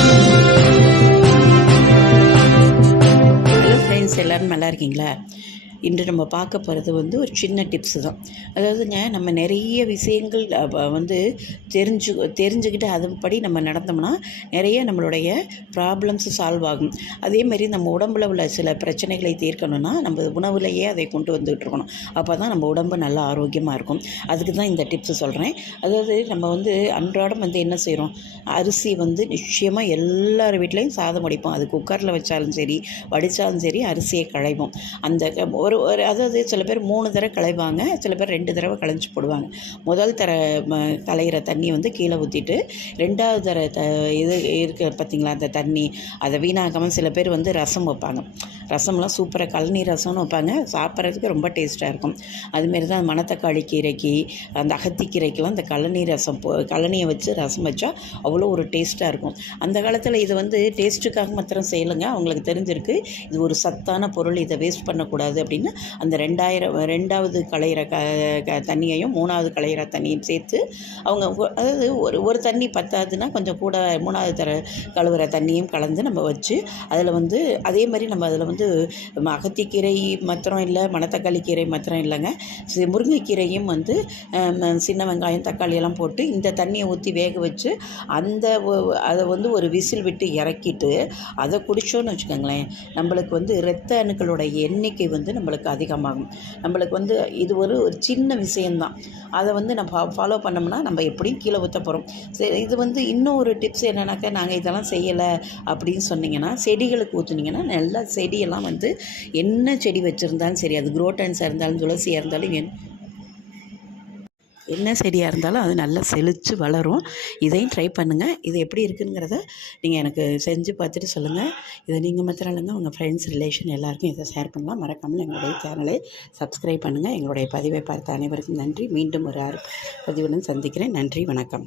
Hello friends, எல்லோரும் நல்லா இருக்கீங்களா? இன்று நம்ம பார்க்க போகிறது வந்து ஒரு சின்ன டிப்ஸு தான். அதாவதுங்க, நம்ம நிறைய விஷயங்கள் வந்து தெரிஞ்சுக்கிட்டு அதுபடி நம்ம நடந்தோம்னா நிறைய நம்மளுடைய ப்ராப்ளம்ஸ் சால்வ் ஆகும். அதேமாரி நம்ம உடம்புல உள்ள சில பிரச்சனைகளை தீர்க்கணும்னா நம்ம உணவுலையே அதை கொண்டு வந்துகிட்டு இருக்கணும். அப்போ தான் நம்ம உடம்பு நல்லா ஆரோக்கியமாக இருக்கும். அதுக்கு தான் இந்த டிப்ஸு சொல்கிறேன். அதாவது நம்ம வந்து அன்றாடம் வந்து என்ன செய்கிறோம், அரிசி வந்து நிச்சயமாக எல்லார் வீட்லேயும் சாதம் வடிப்போம். அது குக்கரில் வச்சாலும் சரி, வடித்தாலும் சரி, அரிசியை களைவோம். அந்த ஒரு ஒரு அதாவது சில பேர் 3 தடவை களைவாங்க, சில பேர் 2 தடவை களைஞ்சி போடுவாங்க. முதல் தர களையிற தண்ணியை வந்து கீழே ஊற்றிட்டு, 2வது தர இது இருக்க பார்த்திங்களா அந்த தண்ணி, அதை வீணாக்காமல் சில பேர் வந்து ரசம் வைப்பாங்க. ரசம்லாம் சூப்பராக கழனி ரசம்னு வைப்பாங்க, சாப்பிட்றதுக்கு ரொம்ப டேஸ்ட்டாக இருக்கும். அதுமாரி தான் மணத்தக்காளி கீரைக்கு, அந்த அகத்திக்கீரைக்கெலாம் அந்த கழனி ரசம் கழனியை வச்சு ரசம் வச்சா அவ்வளோ ஒரு டேஸ்ட்டாக இருக்கும். அந்த காலத்தில் இது வந்து டேஸ்ட்டுக்காக மாத்திரம் செய்யலைங்க, அவங்களுக்கு தெரிஞ்சிருக்கு இது ஒரு சத்தான பொருள், இதை வேஸ்ட் பண்ணக்கூடாது அப்படின்னு அந்த 2வது களையிற தண்ணியையும் 3வது களையிற தண்ணியும் சேர்த்து அவங்க அதாவது ஒரு தண்ணி பத்தாதுன்னா கொஞ்சம் கூட 3வது தர கழுவுற தண்ணியும் கலந்து நம்ம வச்சு அதில் வந்து அதே மாதிரி நம்ம அதில் வந்து அகத்திக்கீரை மாத்திரம் இல்லை, மணத்தக்காளி கீரை மாத்திரம் இல்லைங்க, முருங்கைக்கீரையும் வந்து சின்ன வெங்காயம் தக்காளி எல்லாம் போட்டு இந்த தண்ணியை ஊற்றி வேக வச்சு அதை வந்து ஒரு விசில் விட்டு இறக்கிட்டு அதை குடித்தோன்னு வச்சுக்கோங்களேன், நம்மளுக்கு வந்து இரத்த அணுக்களோட எண்ணிக்கை வந்து நம்மளுக்கு அதிகமாகும். நம்மளுக்கு வந்து இது ஒரு சின்ன விஷயந்தான், அதை வந்து நம்ம ஃபாலோ பண்ணோம்னா நம்ம எப்படியும் கீழே ஊற்ற போகிறோம். சரி, இது வந்து இன்னும் ஒரு டிப்ஸ் என்னன்னாக்கா, நாங்கள் இதெல்லாம் செய்யலை அப்படின்னு சொன்னிங்கன்னா செடிகளுக்கு ஊற்றுனீங்கன்னா நல்லா செடியெல்லாம் வந்து என்ன செடி வச்சுருந்தாலும் சரி, அது குரோட்டன்ஸாக இருந்தாலும் துளசியாக இருந்தாலும் என்ன செடியாக இருந்தாலும் அது நல்லா செழித்து வளரும். இதையும் ட்ரை பண்ணுங்கள். இது எப்படி இருக்குங்கிறத நீங்கள் எனக்கு செஞ்சு பார்த்துட்டு சொல்லுங்கள். இதை நீங்கள் மாத்திரம் இல்லைங்க, உங்கள் ஃப்ரெண்ட்ஸ் ரிலேஷன் எல்லாருக்கும் இதை ஷேர் பண்ணலாம். மறக்காமல் எங்களுடைய சேனலை சப்ஸ்கிரைப் பண்ணுங்கள். எங்களுடைய பதிவை பார்த்த அனைவருக்கும் நன்றி. மீண்டும் ஒரு பதிவுடன் சந்திக்கிறேன். நன்றி, வணக்கம்.